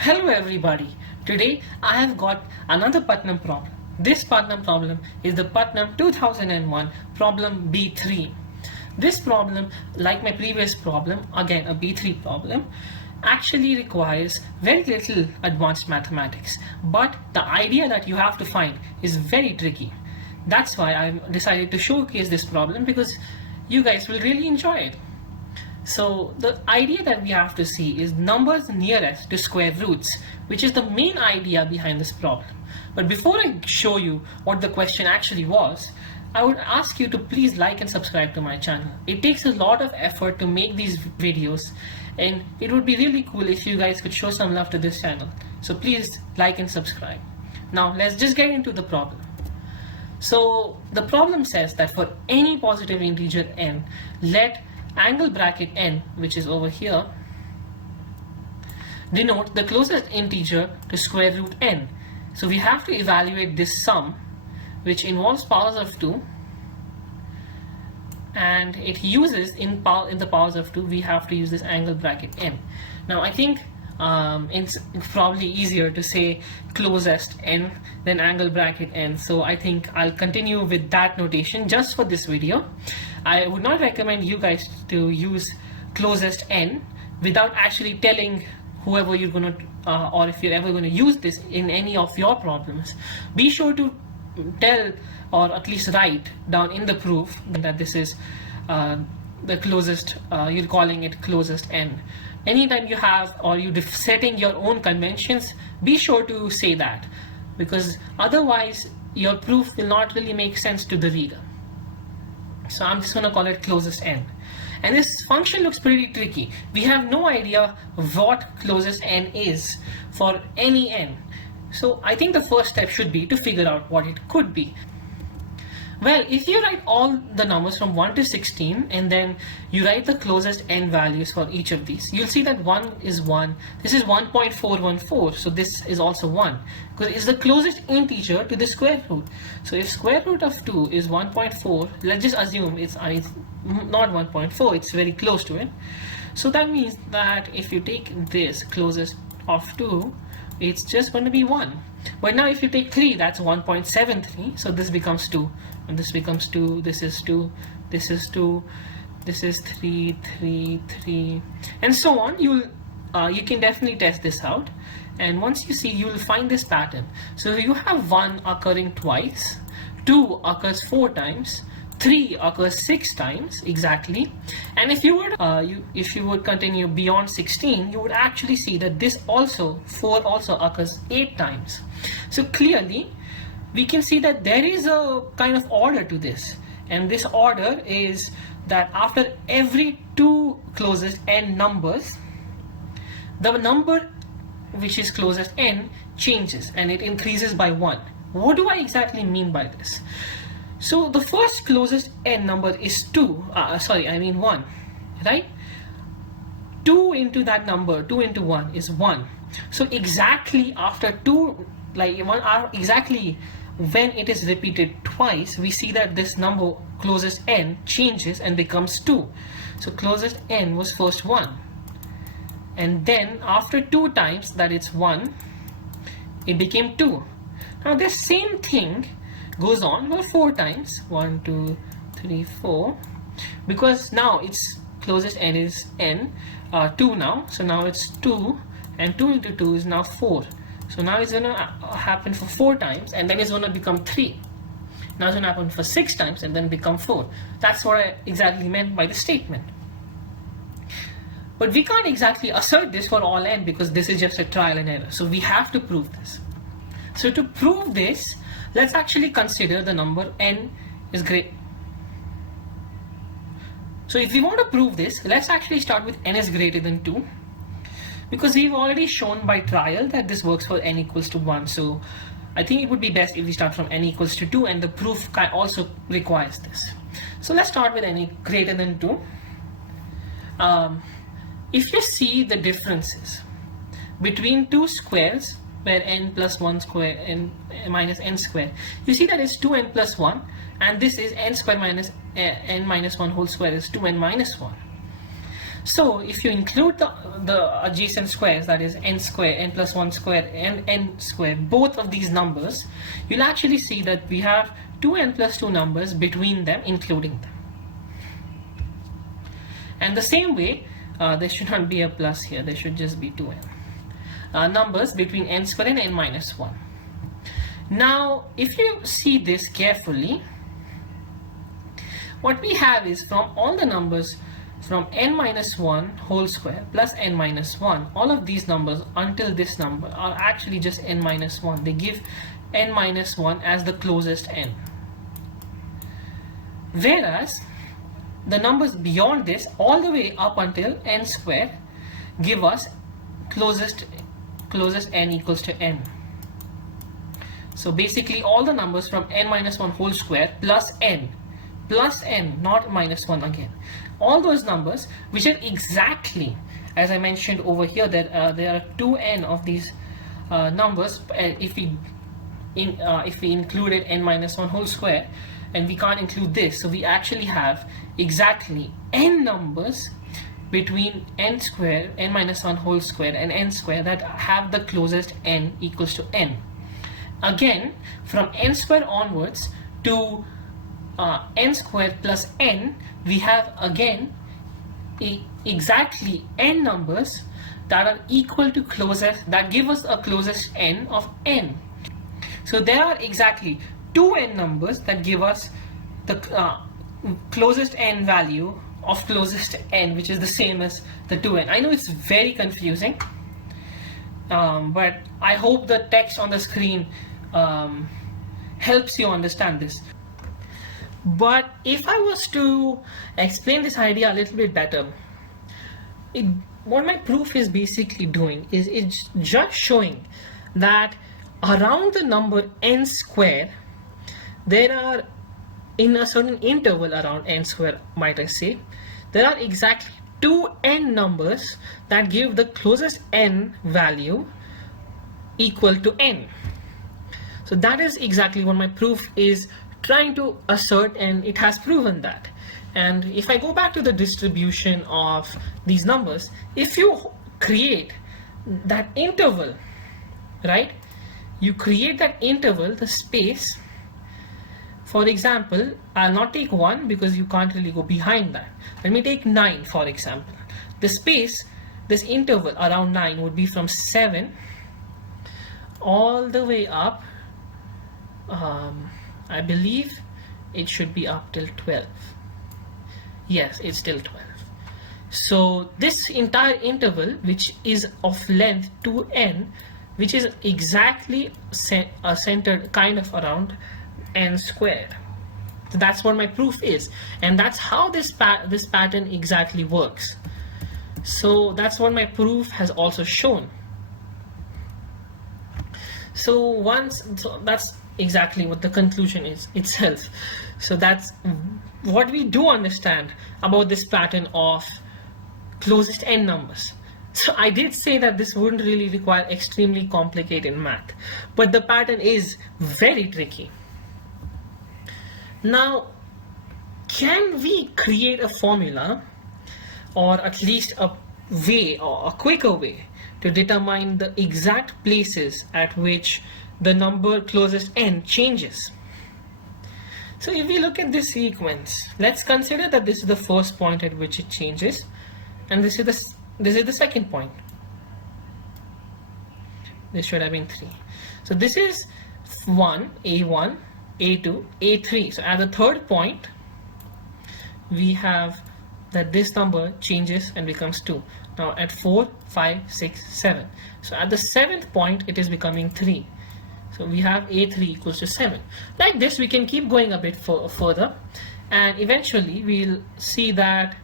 Hello everybody. Today I have got another Putnam problem. This Putnam problem is the Putnam 2001 problem B3. This problem, like my previous problem, again a B3 problem, actually requires very little advanced mathematics. But the idea that you have to find is very tricky. That's why I decided to showcase this problem because you guys will really enjoy it. So the idea that we have to see is numbers nearest to square roots, which is the main idea behind this problem. But before I show you what the question actually was, I would ask you to please like and subscribe to my channel. It takes a lot of effort to make these videos, and it would be really cool if you guys could show some love to this channel. So please like and subscribe. Now let's just get into the problem. So the problem says that for any positive integer n, let angle bracket n, which is over here, denote the closest integer to square root n. So we have to evaluate this sum, which involves powers of 2, and it uses in the powers of 2 we have to use this angle bracket n. Now I think it's probably easier to say closest n than angle bracket n, so I think I'll continue with that notation just for this video. I would not recommend you guys to use closest n without actually telling whoever you're going to or if you're ever going to use this in any of your problems. Be sure to tell or at least write down in the proof that this is the closest, you're calling it closest n. Anytime you have or you're setting your own conventions, be sure to say that, because otherwise your proof will not really make sense to the reader. So I'm just going to call it closest n. And this function looks pretty tricky. We have no idea what closest n is for any n. So I think the first step should be to figure out what it could be. Well, if you write all the numbers from 1 to 16 and then you write the closest n values for each of these, you'll see that 1 is 1, this is 1.414, so this is also 1, because it's the closest integer to the square root. So if square root of 2 is 1.4, let's just assume it's not 1.4, it's very close to it. So that means that if you take this closest of 2, it's just going to be 1. But now if you take 3, that's 1.73, so this becomes 2, and this becomes 2, this is 2, this is 2, this is 3, 3, 3, and so on. You can definitely test this out, and once you see, you will find this pattern. So you have 1 occurring twice, 2 occurs 4 times, 3 occurs 6 times exactly, and if you would continue beyond 16, you would actually see that this also 4 also occurs 8 times. So clearly we can see that there is a kind of order to this, and this order is that after every 2 closest n numbers, the number which is closest n changes and it increases by 1. What do I exactly mean by this? So the first closest n number is 1, right? 2 into that number, 2 into 1 is 1. So exactly after 2, exactly when it is repeated twice, we see that this number closest n changes and becomes 2. So closest n was first 1, and then after 2 times that it's 1, it became 2. Now this same thing goes on for 4 times, 1, 2, 3, 4, because now its closest n is n, 2 now, so now it's 2, and 2 into 2 is now 4. So now it's going to happen for 4 times, and then it's going to become 3. Now it's going to happen for 6 times and then become 4. That's what I exactly meant by the statement. But we can't exactly assert this for all n because this is just a trial and error. So we have to prove this. So to prove this, let's actually consider the number n is great. So if we want to prove this, let's actually start with n is greater than 2, because we've already shown by trial that this works for n equals to 1. So I think it would be best if we start from n equals to 2, and the proof also requires this. So let's start with n greater than 2. If you see the differences between two squares, where n plus 1 square and minus n square, you see that it's 2n plus 1, and this is n square minus n minus 1 whole square is 2n minus 1. So if you include the adjacent squares, that is n square, n plus 1 square, and n square, both of these numbers, you'll actually see that we have 2n plus 2 numbers between them, including them. And the same way, there should not be a plus here, there should just be 2n. Numbers between n square and n minus 1. Now, if you see this carefully, what we have is from all the numbers from n minus 1 whole square plus n minus 1, all of these numbers until this number are actually just n minus 1. They give n minus 1 as the closest n. Whereas the numbers beyond this, all the way up until n square, give us closest n equals to n. So basically all the numbers from n minus 1 whole square plus n, not minus 1 again, all those numbers which are exactly as I mentioned over here, that there are 2n of these numbers. If we included n minus 1 whole square, and we can't include this, so we actually have exactly n numbers between n square, n minus 1 whole square, and n square that have the closest n equals to n. Again, from n square onwards to n square plus n, we have again exactly n numbers that are equal to closest, that give us a closest n of n. So there are exactly 2n numbers that give us the closest n value of closest n, which is the same as the 2n. I know it's very confusing, but I hope the text on the screen helps you understand this. But if I was to explain this idea a little bit better, what my proof is basically doing is it's just showing that around the number n square, there are, in a certain interval around n square, might I say, there are exactly 2n numbers that give the closest n value equal to n. So that is exactly what my proof is trying to assert, and it has proven that. And if I go back to the distribution of these numbers, if you create that interval, right, you create that interval, the space. For example, I'll not take 1 because you can't really go behind that. Let me take 9 for example. The space, this interval around 9 would be from 7 all the way up, I believe it should be up till 12. Yes, it's till 12. So this entire interval, which is of length 2n, which is exactly centered kind of around n squared. So that's what my proof is, and that's how this pattern exactly works. So that's what my proof has also shown. So that's exactly what the conclusion is itself. So that's what we do understand about this pattern of closest n numbers. So I did say that this wouldn't really require extremely complicated math, but the pattern is very tricky. Now, can we create a formula, or at least a way, or a quicker way, to determine the exact places at which the number closest n changes? So if we look at this sequence, let's consider that this is the first point at which it changes, and this is the second point. This should have been 3. So this is 1, A1, A2, A3. So at the third point, we have that this number changes and becomes 2. Now at 4, 5, 6, 7. So at the 7th point, it is becoming 3. So we have A3 equals to 7. Like this, we can keep going a bit further, and eventually we'll see that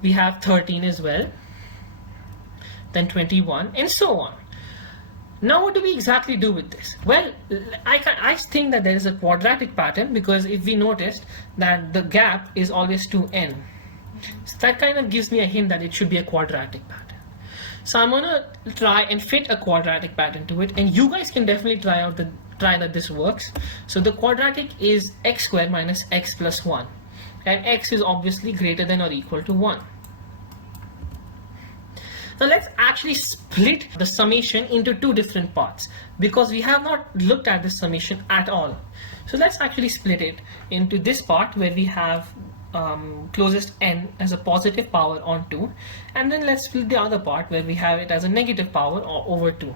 we have 13 as well, then 21, and so on. Now what do we exactly do with this? Well, I think that there is a quadratic pattern, because if we noticed that the gap is always 2n, so that kind of gives me a hint that it should be a quadratic pattern. So I'm gonna try and fit a quadratic pattern to it, and you guys can definitely try that this works. So the quadratic is x squared minus x plus 1, and x is obviously greater than or equal to 1. Now let's actually split the summation into two different parts, because we have not looked at this summation at all. So let's actually split it into this part where we have closest n as a positive power on 2, and then let's split the other part where we have it as a negative power over 2.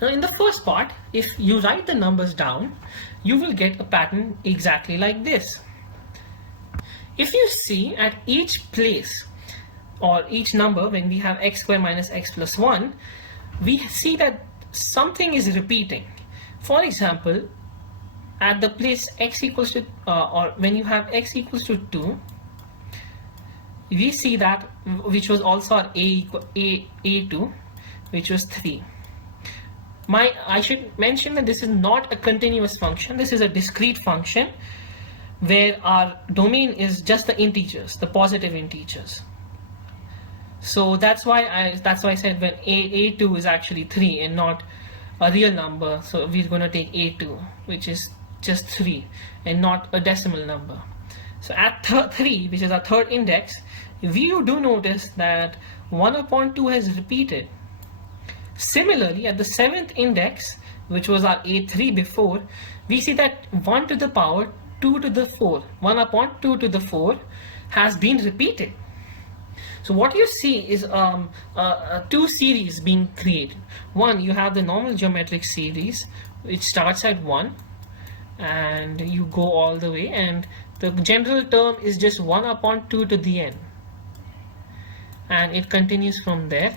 Now in the first part, if you write the numbers down, you will get a pattern exactly like this. If you see at each place or each number when we have x square minus x plus 1, we see that something is repeating. For example, at the place x equals to or when you have x equals to 2, we see that, which was also our a2, which was 3. I should mention that this is not a continuous function. This is a discrete function where our domain is just the integers, the positive integers. So that's why I said when a2 is actually 3 and not a real number. So we're going to take a2, which is just 3 and not a decimal number. So at 3, which is our third index, you do notice that 1 upon 2 has repeated. Similarly, at the 7th index, which was our a3 before, we see that 1 to the power 2 to the 4, 1 upon 2 to the 4 has been repeated. So what you see is two series being created. One, you have the normal geometric series, which starts at 1 and you go all the way, and the general term is just 1 upon 2 to the n, and it continues from there.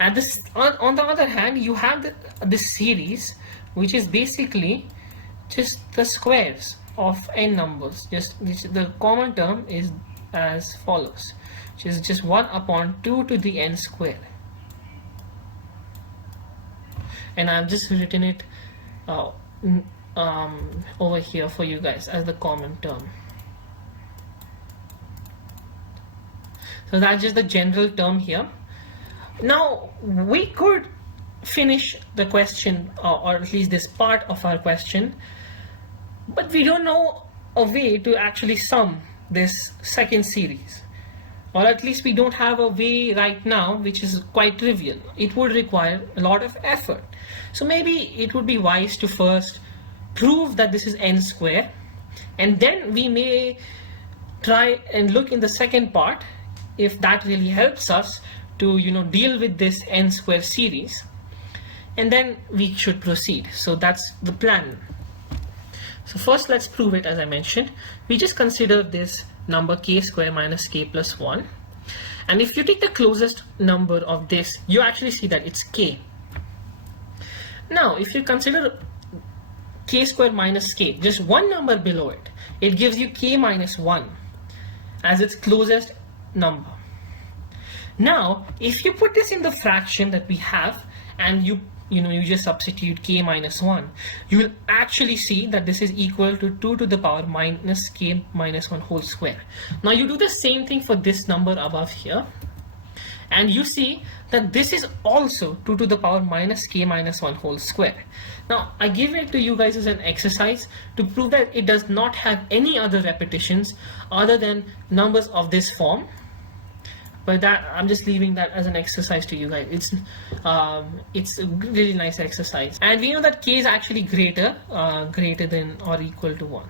And this, on the other hand, you have this series, which is basically just the squares of n numbers. The common term is as follows, which is just 1 upon 2 to the n square. And I've just written it over here for you guys as the common term. So that's just the general term here. Now we could finish the question, or at least this part of our question, but we don't know a way to actually sum this second series, or at least we don't have a way right now, which is quite trivial. It would require a lot of effort. So maybe it would be wise to first prove that this is n square, and then we may try and look in the second part if that really helps us to deal with this n square series, and then we should proceed. So that's the plan. So first let's prove it. As I mentioned, we just consider this number k square minus k plus 1, and if you take the closest number of this, you actually see that it's k. Now if you consider k square minus k, just one number below it, it gives you k minus 1 as its closest number. Now if you put this in the fraction that we have, and you just substitute k minus 1, you will actually see that this is equal to 2 to the power minus k minus 1 whole square. Now you do the same thing for this number above here, and you see that this is also 2 to the power minus k minus 1 whole square. Now I give it to you guys as an exercise to prove that it does not have any other repetitions other than numbers of this form. But that, I'm just leaving that as an exercise to you guys. It's a really nice exercise, and we know that k is actually greater than or equal to 1.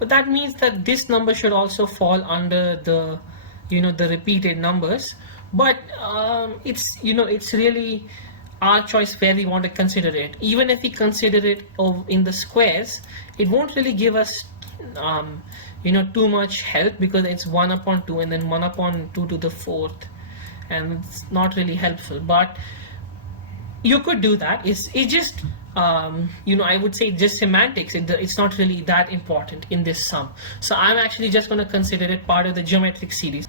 But that means that this number should also fall under the the repeated numbers. But it's really our choice where we want to consider it. Even if we consider it in the squares, it won't really give us too much help, because it's 1 upon 2 and then 1 upon 2 to the 4th, and it's not really helpful. But you could do that. It's just I would say just semantics. It's not really that important in this sum. So I'm actually just going to consider it part of the geometric series.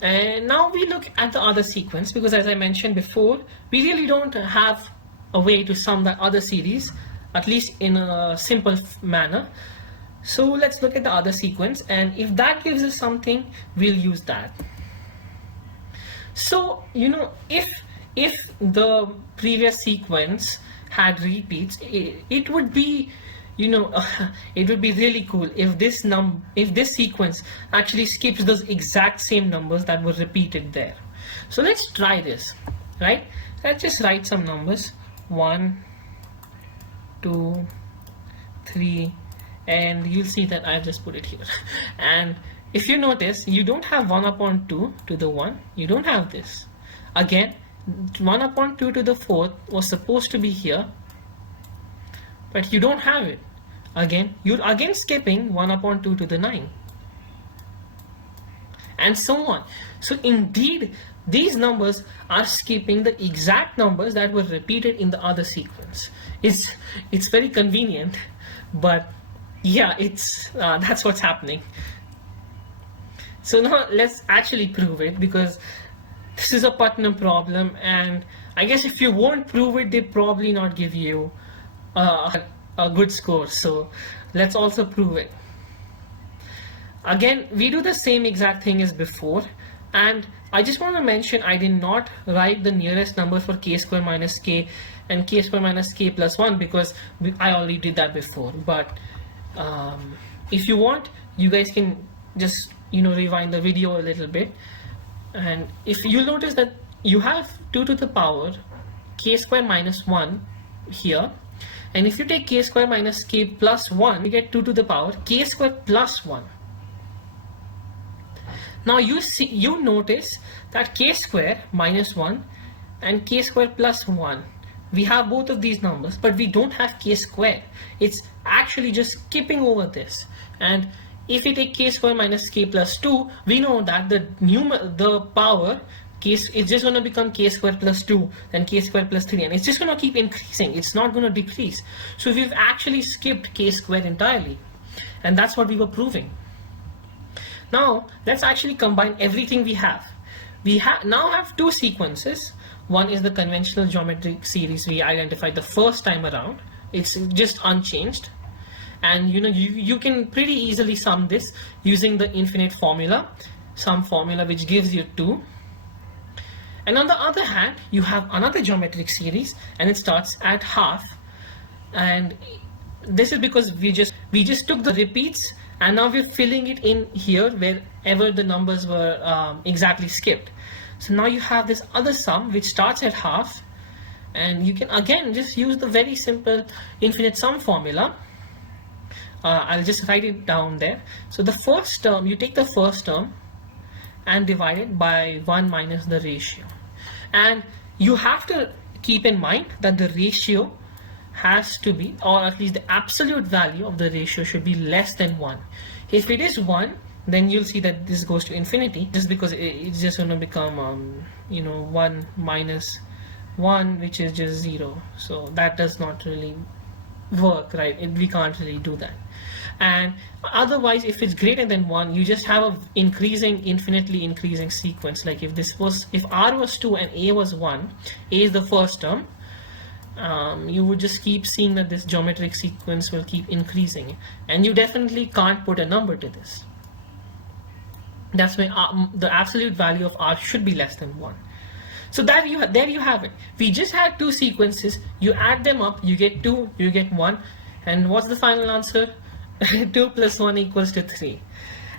And now we look at the other sequence, because as I mentioned before, we really don't have a way to sum that other series, at least in a simple manner. So let's look at the other sequence, and if that gives us something, we'll use that. So if the previous sequence had repeats, it would be it would be really cool if this sequence actually skips those exact same numbers that were repeated there. So let's try this, right? Let's just write some numbers: 1, 2, 3, and you'll see that I've just put it here. And if you notice, you don't have 1 upon 2 to the 1. You don't have this. Again, 1 upon 2 to the 4th was supposed to be here, but you don't have it. Again, you're again skipping 1 upon 2 to the 9, and so on. So indeed, these numbers are skipping the exact numbers that were repeated in the other sequence. It's very convenient, but yeah, that's what's happening. So now let's actually prove it, because this is a Putnam problem, and I guess if you won't prove it, they probably not give you a good score. So let's also prove it. Again, we do the same exact thing as before, and I just want to mention I did not write the nearest number for k square minus k and k square minus k plus 1, because I already did that before. But if you want, you guys can just rewind the video a little bit, and if you notice that you have 2 to the power k square minus 1 here, and if you take k square minus k plus 1, you get 2 to the power k square plus 1. Now you notice that k square minus 1 and k square plus 1, we have both of these numbers, but we don't have k square. It's actually just skipping over this. And if we take k square minus k plus 2, we know that the power is just going to become k square plus 2, then k square plus 3, and it's just going to keep increasing. It's not going to decrease. So we've actually skipped k square entirely, and that's what we were proving. Now let's actually combine everything we have. We now have two sequences. One is the conventional geometric series we identified the first time around. It's just unchanged, and you can pretty easily sum this using the infinite formula, sum formula, which gives you 2. And on the other hand, you have another geometric series, and it starts at half, and this is because we just took the repeats, and now we're filling it in here wherever the numbers were exactly skipped. So now you have this other sum which starts at half, and you can again just use the very simple infinite sum formula. I'll just write it down there. So the first term, you take the first term and divide it by 1 minus the ratio. And you have to keep in mind that the ratio has to be, or at least the absolute value of the ratio should be less than 1. If it is 1, then you'll see that this goes to infinity, just because it's just going to become 1 minus 1, which is just 0. So that does not really work, right? We can't really do that. And otherwise, if it's greater than 1, you just have a infinitely increasing sequence. Like if R was 2 and A was 1, A is the first term, you would just keep seeing that this geometric sequence will keep increasing, and you definitely can't put a number to this. That's why the absolute value of R should be less than 1. So there you have it. We just had two sequences. You add them up, you get 2, you get 1, and what's the final answer? 2 plus 1 equals to 3.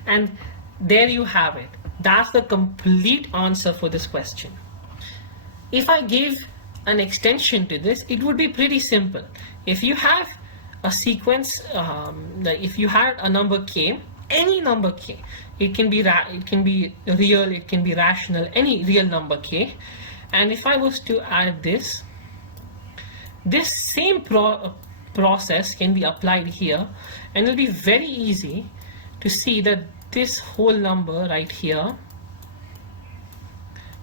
And there you have it. That's the complete answer for this question. If I give an extension to this, it would be pretty simple. If you have a sequence, if you had a number k, any number k, it can be real, it can be rational, any real number k, and if I was to add this same process can be applied here, and it'll be very easy to see that this whole number right here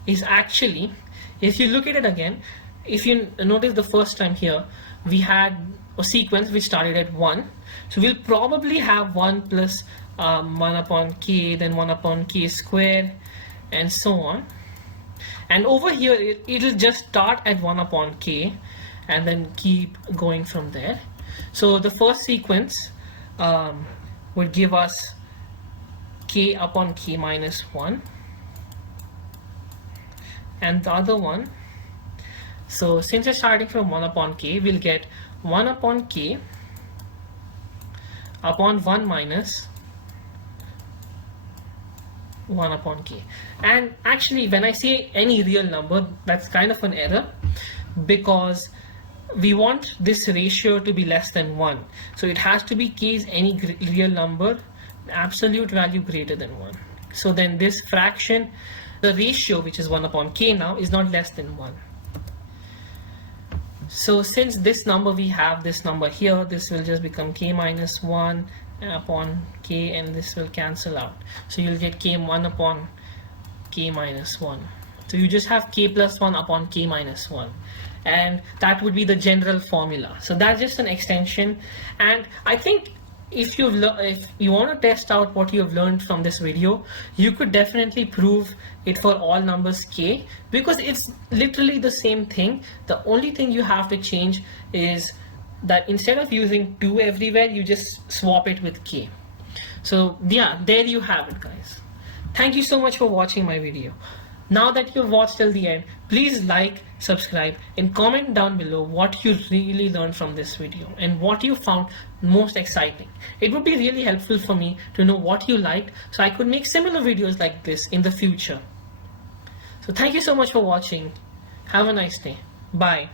is actually, if you look at it again, if you notice the first time here, we had a sequence which started at 1. So we'll probably have 1 plus 1 upon k, then 1 upon k square, and so on. And over here, it'll just start at 1 upon k, and then keep going from there. So the first sequence would give us k upon k minus 1. And the other one, so since we're starting from 1 upon k, we'll get 1 upon k upon 1 minus 1 upon k. And actually when I say any real number, that's kind of an error, because we want this ratio to be less than 1. So it has to be k is any real number, absolute value greater than 1. So then this fraction, the ratio, which is 1 upon k now, is not less than 1. So since this number, we have this number here, this will just become k minus 1 upon k, and this will cancel out. So you'll get k1 upon k minus 1. So you just have k plus 1 upon k minus 1. And that would be the general formula. So that's just an extension. And I think if you want to test out what you have learned from this video, you could definitely prove it for all numbers k, because it's literally the same thing. The only thing you have to change is that instead of using 2 everywhere, you just swap it with k. So yeah, there you have it, guys. Thank you so much for watching my video. Now that you've watched till the end, please like, subscribe, and comment down below what you really learned from this video and what you found most exciting. It would be really helpful for me to know what you liked, so I could make similar videos like this in the future. So thank you so much for watching. Have a nice day. Bye.